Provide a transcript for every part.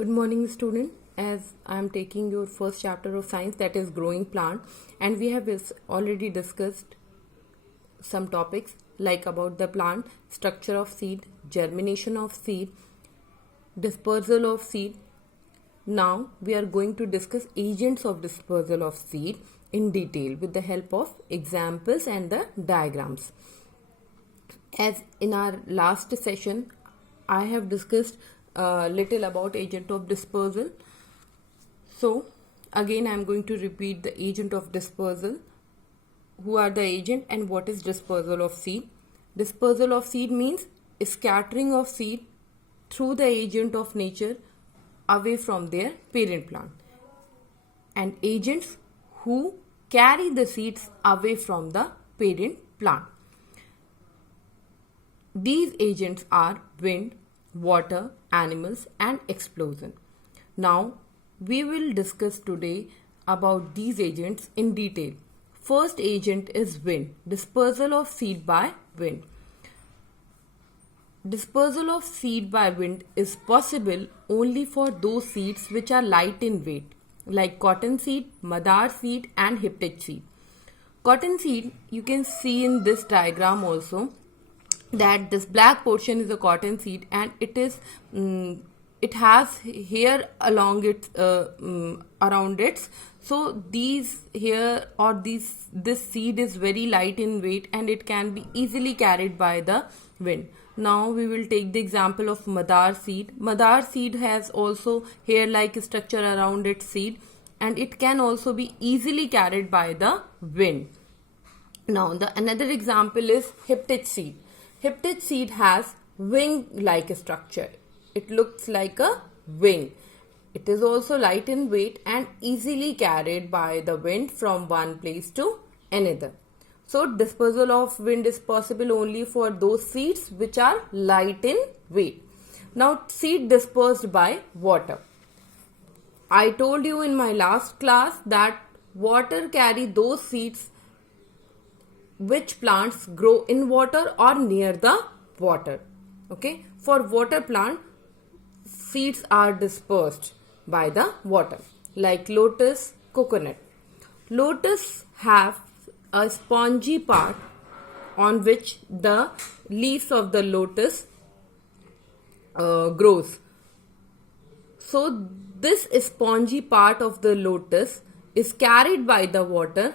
Good morning, student. As I am taking your first chapter of science, that is growing plant, and we have already discussed some topics like about the plant, structure of seed, germination of seed, dispersal of seed. Now we are going to discuss agents of dispersal of seed in detail with the help of examples and the diagrams. As in our last session, I have discussed little about agent of dispersal. So again I am going to repeat the agent of dispersal. Who are the agent and what is dispersal of seed? Dispersal of seed means scattering of seed through the agent of nature away from their parent plant, and agents who carry the seeds away from the parent plant. These agents are wind, water, animals, and explosion. Now we will discuss today about these agents in detail. First agent is wind, dispersal of seed by wind. Dispersal of seed by wind is possible only for those seeds which are light in weight, like cotton seed, Modar seed, and Hyptich seed. Cotton seed, you can see in this diagram also that this black portion is a cotton seed, and it has hair along its around it. So these hair or this seed is very light in weight and it can be easily carried by the wind. Now we will take the example of Modar seed. Modar seed has also hair-like structure around its seed, and it can also be easily carried by the wind. Now the another example is Hyptich seed. Hyptich seed has wing-like structure. It looks like a wing. It is also light in weight and easily carried by the wind from one place to another. So dispersal of wind is possible only for those seeds which are light in weight. Now seed dispersed by water. I told you in my last class that water carry those seeds which plants grow in water or near the water. Okay, for water plant, seeds are dispersed by the water, like lotus, coconut. Lotus have a spongy part on which the leaves of the lotus grows. So this spongy part of the lotus is carried by the water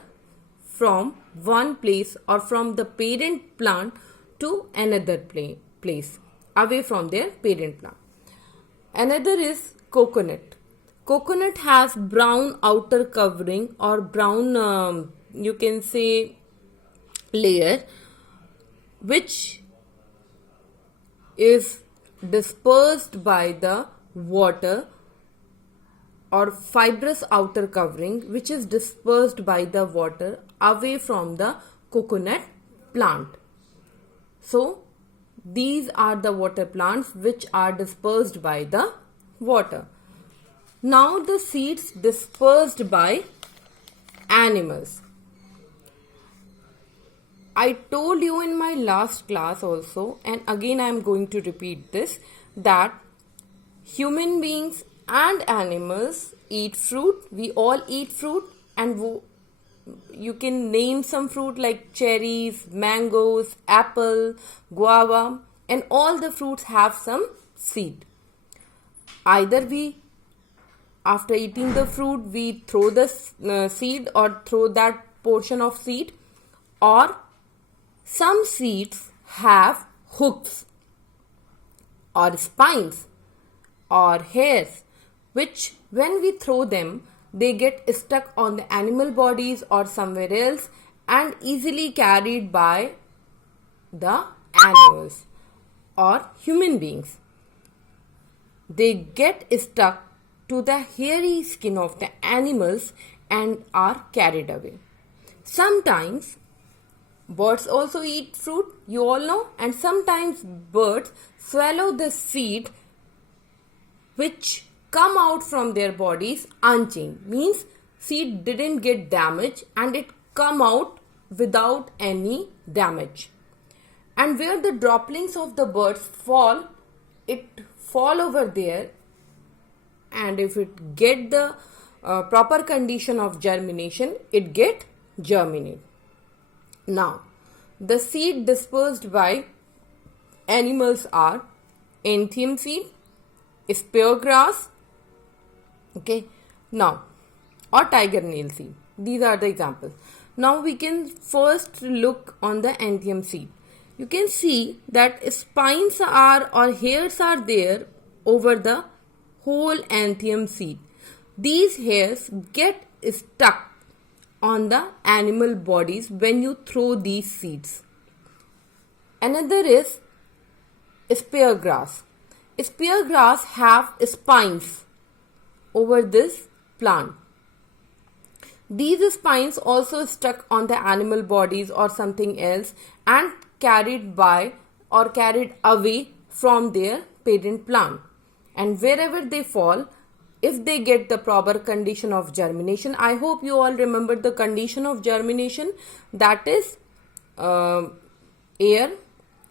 from one place or from the parent plant to another place away from their parent plant. Another is coconut. Coconut has brown outer covering or brown you can say layer, which is dispersed by the water, or fibrous outer covering which is dispersed by the water away from the coconut plant. So these are the water plants which are dispersed by the water. Now the seeds dispersed by animals. I told you in my last class also, and again I am going to repeat this, that human beings and animals eat fruit. We all eat fruit, and you can name some fruit like cherries, mangoes, apple, guava, and all the fruits have some seed. Either we, after eating the fruit, we throw the seed or throw that portion of seed, or some seeds have hooks or spines or hairs, which when we throw them, they get stuck on the animal bodies or somewhere else and easily carried by the animals or human beings. They get stuck to the hairy skin of the animals and are carried away. Sometimes birds also eat fruit, you all know, and sometimes birds swallow the seed which come out from their bodies unchanged. Means seed didn't get damaged and it come out without any damage. And where the droppings of the birds fall, it fall over there and if it get the proper condition of germination, it get germinate. Now, the seed dispersed by animals are anthium seed, spear grass, okay, now, or tiger nail seed. These are the examples. Now we can first look on the anthium seed. You can see that spines are or hairs are there over the whole anthium seed. These hairs get stuck on the animal bodies when you throw these seeds. Another is spear grass. Spear grass have spines over this plant. These spines also stuck on the animal bodies or something else and carried by or carried away from their parent plant. And wherever they fall, if they get the proper condition of germination, I hope you all remember the condition of germination, that is air,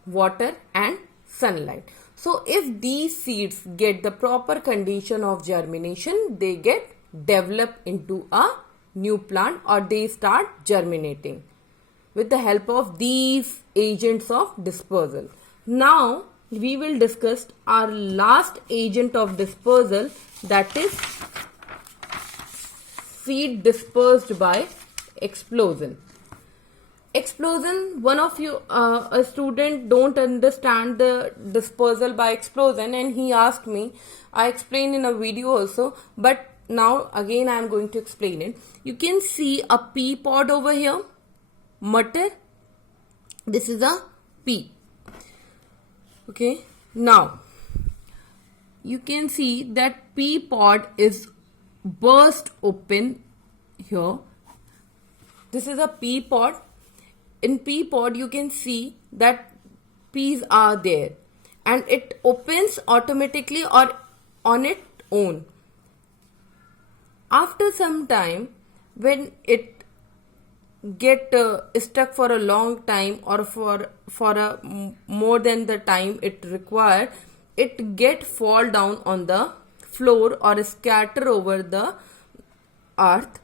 water and sunlight. So if these seeds get the proper condition of germination, they get developed into a new plant or they start germinating with the help of these agents of dispersal. Now we will discuss our last agent of dispersal, that is seed dispersed by explosion. Explosion, one of you, a student don't understand the dispersal by explosion and he asked me. I explained in a video also, but now again I am going to explain it. You can see a pea pod over here, Modar. This is a pea. Okay, now you can see that pea pod is burst open here. This is a pea pod. In pea pod you can see that peas are there and it opens automatically or on its own. After some time, when it get stuck for a long time or for a more than the time it required, it get fall down on the floor or scatter over the earth,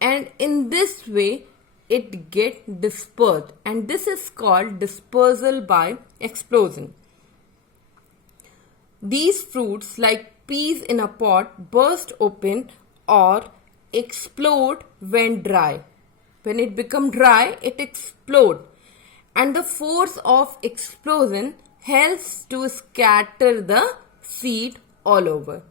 and in this way it get dispersed, and this is called dispersal by explosion. These fruits like peas in a pot burst open or explode when dry. When it become dry, it explode, and the force of explosion helps to scatter the seed all over.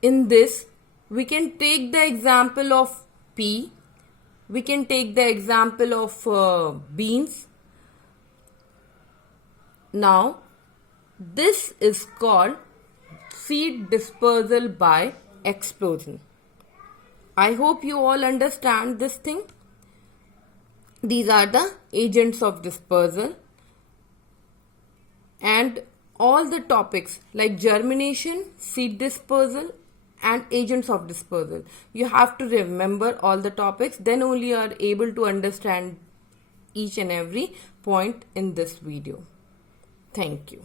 In this, we can take the example of pea, we can take the example of beans. Now, this is called seed dispersal by explosion. I hope you all understand this thing. These are the agents of dispersal, and all the topics like germination, seed dispersal and agents of dispersal. You have to remember all the topics, then only you are able to understand each and every point in this video. Thank you.